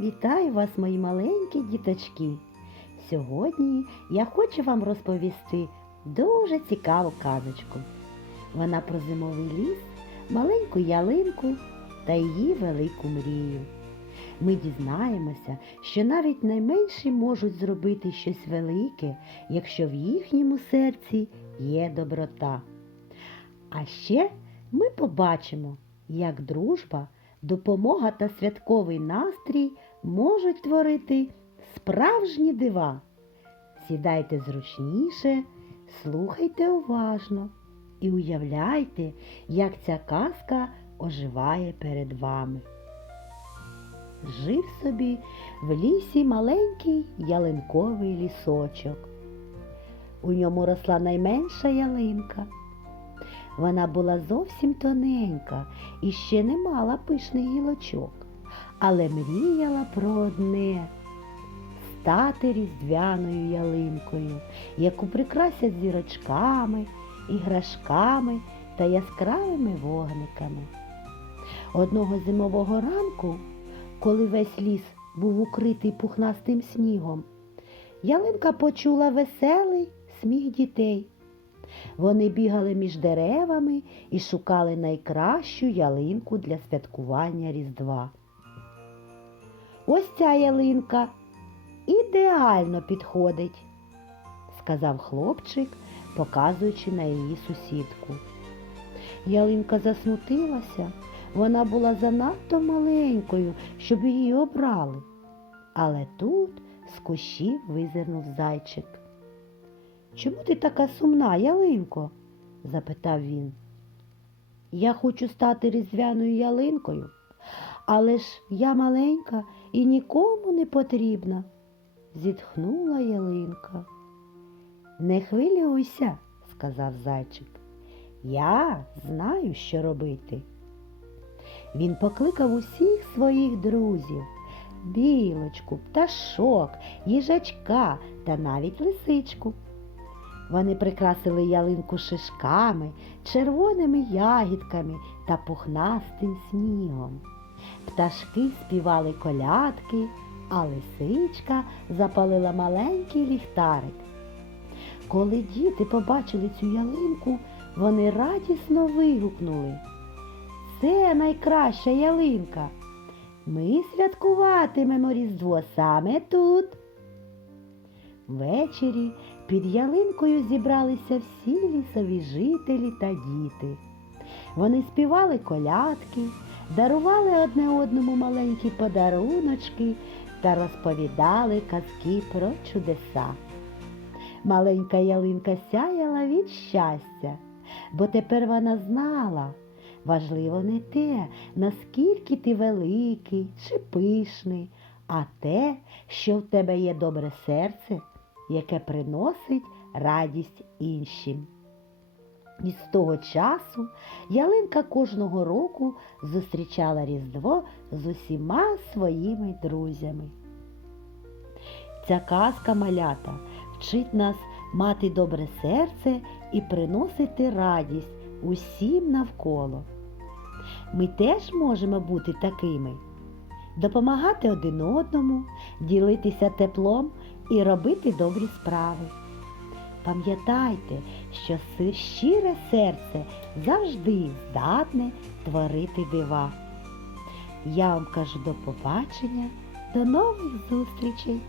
Вітаю вас, мої маленькі діточки. Сьогодні я хочу вам розповісти дуже цікаву казочку. Вона про зимовий ліс, маленьку ялинку та її велику мрію. Ми дізнаємося, що навіть найменші можуть зробити щось велике, якщо в їхньому серці є доброта. А ще ми побачимо, як дружба, допомога та святковий настрій можуть творити справжні дива. Сідайте зручніше, слухайте уважно і уявляйте, як ця казка оживає перед вами. Жив собі в лісі маленький ялинковий лісочок. У ньому росла найменша ялинка. Вона була зовсім тоненька і ще не мала пишних гілочок, але мріяла про одне стати різдвяною ялинкою, яку прикрасять зірочками, іграшками та яскравими вогниками. Одного зимового ранку, коли весь ліс був укритий пухнастим снігом, ялинка почула веселий сміх дітей. Вони бігали між деревами і шукали найкращу ялинку для святкування Різдва. Ось ця ялинка ідеально підходить, сказав хлопчик, показуючи на її сусідку. Ялинка засмутилася, вона була занадто маленькою, щоб її обрали. Але тут з кущів визирнув зайчик. Чому ти така сумна, ялинко? запитав він. Я хочу стати різдвяною ялинкою, але ж я маленька і нікому не потрібна, зітхнула ялинка. Не хвилюйся, сказав зайчик. Я знаю, що робити. Він покликав усіх своїх друзів білочку, пташок, їжачка та навіть лисичку. Вони прикрасили ялинку шишками, червоними ягідками та пухнастим снігом. Пташки співали колядки, а лисичка запалила маленький ліхтарик. Коли діти побачили цю ялинку, вони радісно вигукнули. Це найкраща ялинка. Ми святкуватимемо Різдво саме тут. Ввечері під ялинкою зібралися всі лісові жителі та діти. Вони співали колядки, дарували одне одному маленькі подаруночки та розповідали казки про чудеса. Маленька ялинка сяяла від щастя, бо тепер вона знала, важливо не те, наскільки ти великий чи пишний, а те, що в тебе є добре серце, яке приносить радість іншим. І з того часу ялинка кожного року зустрічала Різдво з усіма своїми друзями. Ця казка малята вчить нас мати добре серце і приносити радість усім навколо. Ми теж можемо бути такими, допомагати один одному, ділитися теплом і робити добрі справи. Пам'ятайте, що щире серце завжди здатне творити дива. Я вам кажу до побачення, до нових зустрічей!